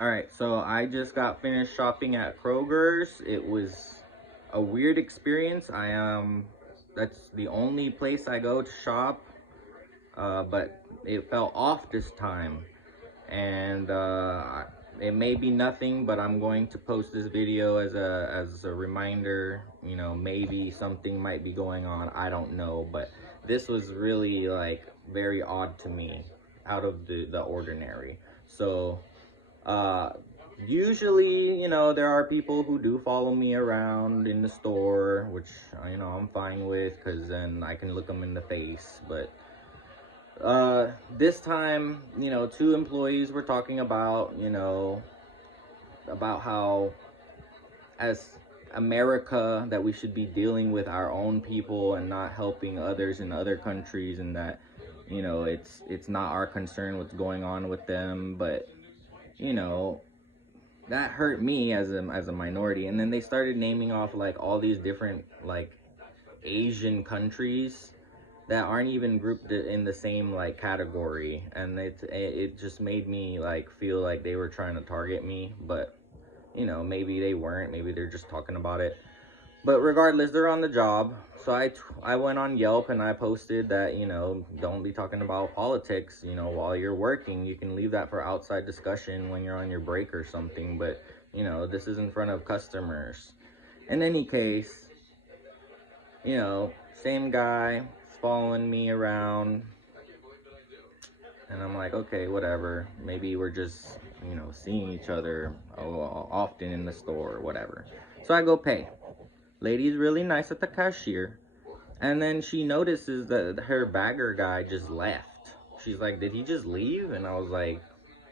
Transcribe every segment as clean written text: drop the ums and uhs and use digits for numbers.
All right, so I just got finished shopping at Kroger's. It was a weird experience. That's the only place I go to shop, but it felt off this time, and it may be nothing, but I'm going to post this video as a reminder. You know, maybe something might be going on. I don't know, but this was really like very odd to me, out of the ordinary. So uh, usually, there are people who do follow me around in the store, which, I'm fine with, because then I can look them in the face. But this time, two employees were talking about how, as America, that we should be dealing with our own people and not helping others in other countries, and that, it's not our concern what's going on with them. But you know that hurt me as a minority. And then they started naming off like all these different like Asian countries that aren't even grouped in the same like category, and it just made me like feel like they were trying to target me. But maybe they weren't, maybe they're just talking about it. But regardless, they're on the job. So I went on Yelp and I posted that, don't be talking about politics, while you're working. You can leave that for outside discussion when you're on your break or something. But, this is in front of customers. In any case, same guy is following me around. And I'm like, okay, whatever. Maybe we're just, seeing each other often in the store or whatever. So I go pay. Lady's really nice at the cashier. And then she notices that her bagger guy just left. She's like, did he just leave? And I was like,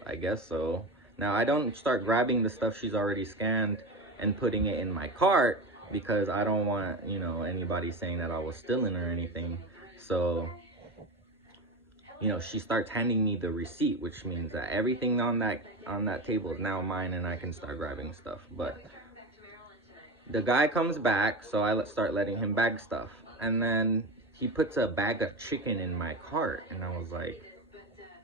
I guess so. Now, I don't start grabbing the stuff she's already scanned and putting it in my cart, because I don't want, anybody saying that I was stealing or anything. So, she starts handing me the receipt, which means that everything on that table is now mine, and I can start grabbing stuff. But the guy comes back, so I start letting him bag stuff. And then he puts a bag of chicken in my cart. And I was like,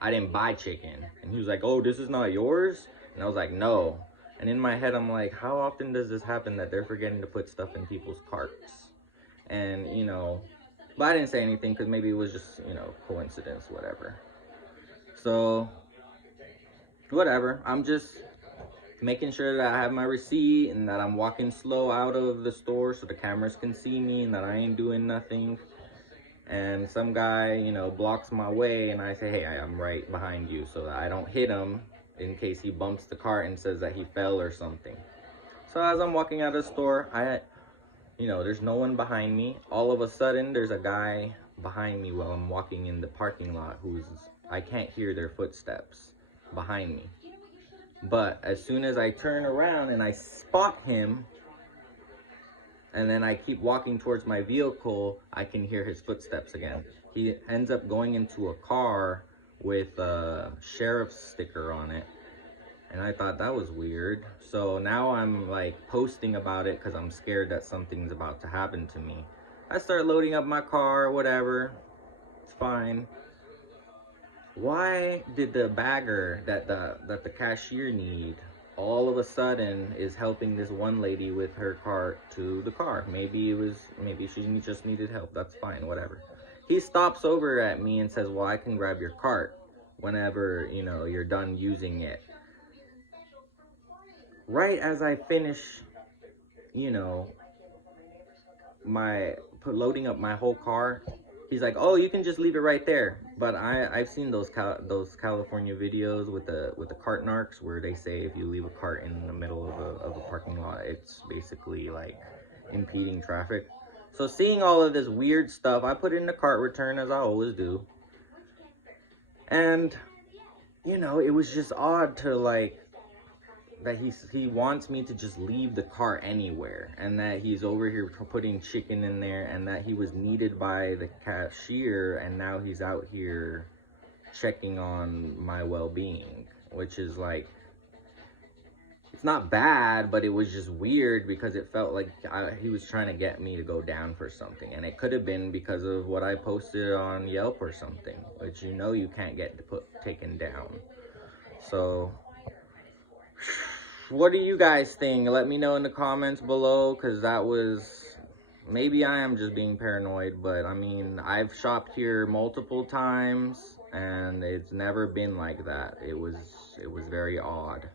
I didn't buy chicken. And he was like, oh, this is not yours? And I was like, no. And in my head, I'm like, how often does this happen that they're forgetting to put stuff in people's carts? And, but I didn't say anything because maybe it was just, coincidence, whatever. So, whatever. I'm just making sure that I have my receipt and that I'm walking slow out of the store so the cameras can see me and that I ain't doing nothing. And some guy, blocks my way, and I say, hey, I'm right behind you, so that I don't hit him in case he bumps the cart and says that he fell or something. So as I'm walking out of the store, there's no one behind me. All of a sudden, there's a guy behind me while I'm walking in the parking lot I can't hear their footsteps behind me. But as soon as I turn around and I spot him, and then I keep walking towards my vehicle, I can hear his footsteps again. He ends up going into a car with a sheriff's sticker on it. And I thought that was weird. So now I'm like posting about it because I'm scared that something's about to happen to me. I start loading up my car, whatever. It's fine. Why did the bagger that the cashier need all of a sudden is helping this one lady with her cart to the car? Maybe she just needed help. That's fine, whatever. He stops over at me and says, well, I can grab your cart whenever, you're done using it. Right as I finish, loading up my whole car, he's like, oh, you can just leave it right there. But I've seen those California videos with the cart narcs, where they say if you leave a cart in the middle of a parking lot, it's basically like impeding traffic. So seeing all of this weird stuff, I put it in the cart return, as I always do. And it was just odd to like that he wants me to just leave the cart anywhere, and that he's over here putting chicken in there, and that he was needed by the cashier, and now he's out here checking on my well-being, which is like, it's not bad, but it was just weird because it felt like he was trying to get me to go down for something. And it could have been because of what I posted on Yelp or something, which you can't get taken down. So What do you guys think? Let me know in the comments below, because that was, maybe I am just being paranoid, but I mean, I've shopped here multiple times and it's never been like that. It was very odd.